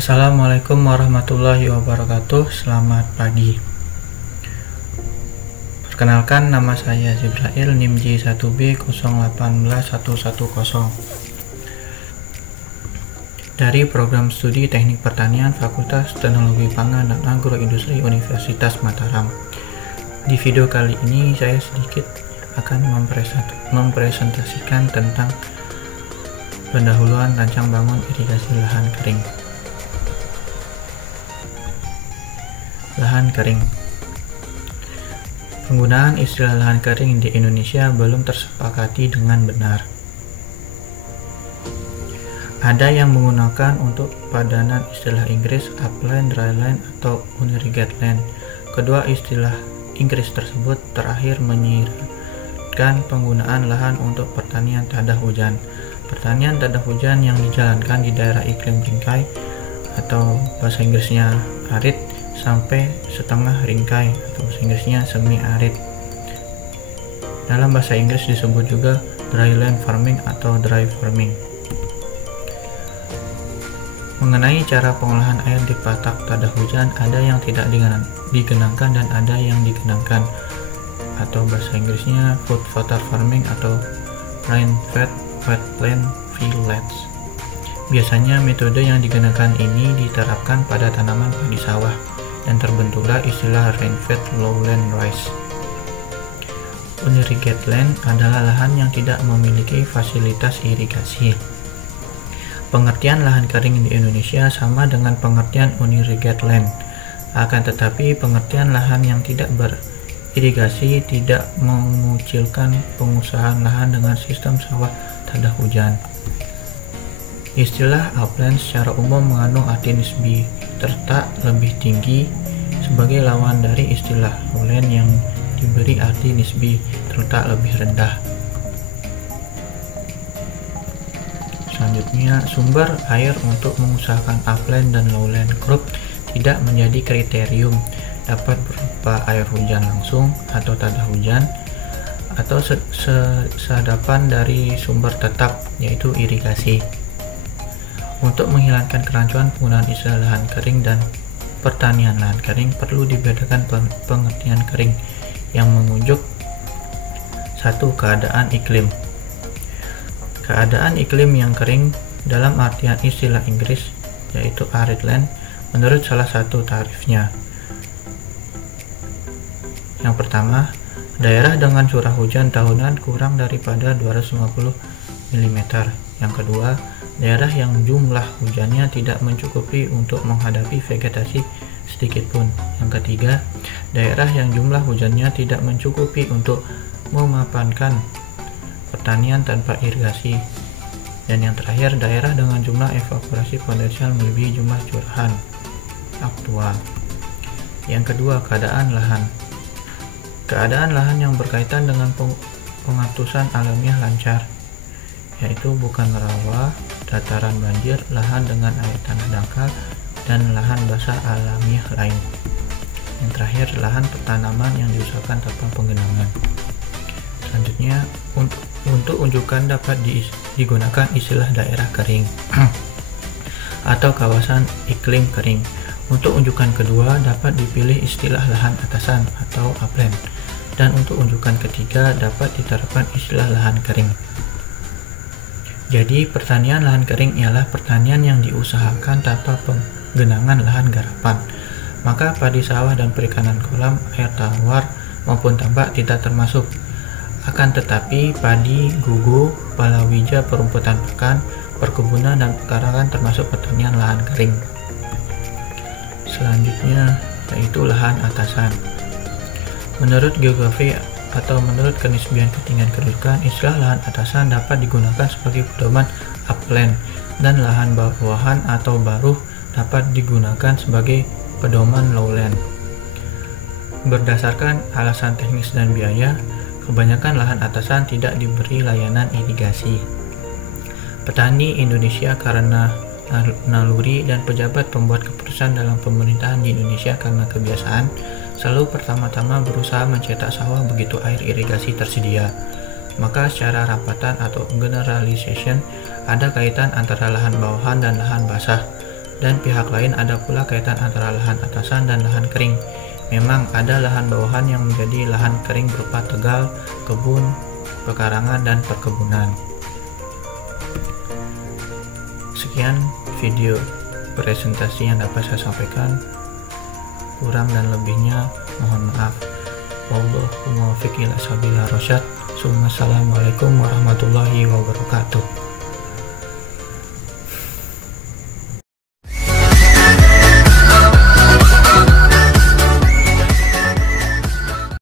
Assalamualaikum warahmatullahi wabarakatuh. Selamat pagi. Perkenalkan, nama saya Jibrail, NIM J1B018110 dari Program Studi Teknik Pertanian Fakultas Teknologi Pangan dan Agroindustri Universitas Mataram. Di video kali ini saya sedikit akan mempresentasikan tentang pendahuluan rancang bangun irigasi lahan kering. Lahan kering. Penggunaan istilah lahan kering di Indonesia belum tersepakati dengan benar. Ada yang menggunakan untuk padanan istilah Inggris upland, dryland, atau unirrigated land. Kedua istilah Inggris tersebut terakhir menyiratkan penggunaan lahan untuk pertanian tada hujan. Pertanian tada hujan yang dijalankan di daerah iklim ringkai atau bahasa Inggrisnya arid sampai setengah ringkai atau bahasa Inggrisnya semi arid. Dalam bahasa Inggris disebut juga dryland farming atau dry farming. Mengenai cara pengolahan air di patak tada hujan, ada yang tidak digenangkan dan ada yang digenangkan, atau bahasa Inggrisnya food water farming atau rain-fed wetland fillets. Biasanya metode yang digunakan ini diterapkan pada tanaman padi sawah dan terbentuklah istilah rain-fed lowland rice. Unirrigated land adalah lahan yang tidak memiliki fasilitas irigasi. Pengertian lahan kering di Indonesia sama dengan pengertian unirrigated land. Akan tetapi pengertian lahan yang tidak beririgasi tidak mengucilkan pengusahaan lahan dengan sistem sawah tada hujan. Istilah upland secara umum mengandung arti nisbi tertak lebih tinggi sebagai lawan dari istilah lowland yang diberi arti nisbi tertak lebih rendah. Selanjutnya, sumber air untuk mengusahakan upland dan lowland crop tidak menjadi kriterium, dapat berupa air hujan langsung atau tada hujan atau sadapan dari sumber tetap yaitu irigasi. Untuk menghilangkan kerancuan penggunaan istilah lahan kering dan pertanian lahan kering perlu dibedakan pengertian kering yang menunjuk satu keadaan iklim. Keadaan iklim yang kering dalam artian istilah Inggris yaitu arid land menurut salah satu tarifnya. Yang pertama, daerah dengan curah hujan tahunan kurang daripada 250 mm. Yang kedua, daerah yang jumlah hujannya tidak mencukupi untuk menghadapi vegetasi sedikitpun. Yang ketiga, daerah yang jumlah hujannya tidak mencukupi untuk memapankan pertanian tanpa irigasi. Dan yang terakhir, daerah dengan jumlah evaporasi potensial melebihi jumlah curahan aktual. Yang kedua, keadaan lahan. Keadaan lahan yang berkaitan dengan pengatusan alamiah lancar, yaitu bukan rawa, dataran banjir, lahan dengan air tanah dangkal, dan lahan basah alamiah lain. Yang terakhir, lahan pertanaman yang diusahakan tanpa penggenangan. Selanjutnya, untuk unjukan dapat digunakan istilah daerah kering atau kawasan iklim kering. Untuk unjukan kedua dapat dipilih istilah lahan atasan atau upland, dan untuk unjukan ketiga dapat diterapkan istilah lahan kering. Jadi, pertanian lahan kering ialah pertanian yang diusahakan tanpa penggenangan lahan garapan. Maka padi sawah dan perikanan kolam, air tawar maupun tambak tidak termasuk. Akan tetapi padi, gugu, palawija, perumputan pekan, perkebunan, dan pekarangan termasuk pertanian lahan kering. Selanjutnya yaitu lahan atasan. Menurut geografi atau menurut kenisbian ketinggian kedudukan, istilah lahan atasan dapat digunakan sebagai pedoman upland, dan lahan bawahan atau baruh dapat digunakan sebagai pedoman lowland. Berdasarkan alasan teknis dan biaya, kebanyakan lahan atasan tidak diberi layanan irigasi. Petani Indonesia karena naluri dan pejabat pembuat keputusan dalam pemerintahan di Indonesia karena kebiasaan selalu pertama-tama berusaha mencetak sawah begitu air irigasi tersedia. Maka secara rapatan atau generalization ada kaitan antara lahan bawahan dan lahan basah. dan pihak lain ada pula kaitan antara lahan atasan dan lahan kering. Memang ada lahan bawahan yang menjadi lahan kering berupa tegal, kebun, pekarangan, dan perkebunan. Sekian video presentasi yang dapat saya sampaikan. Kurang dan lebihnya mohon maaf. Wallahu muwaffiq ila sabilir rasyad. Assalamualaikum warahmatullahi wabarakatuh.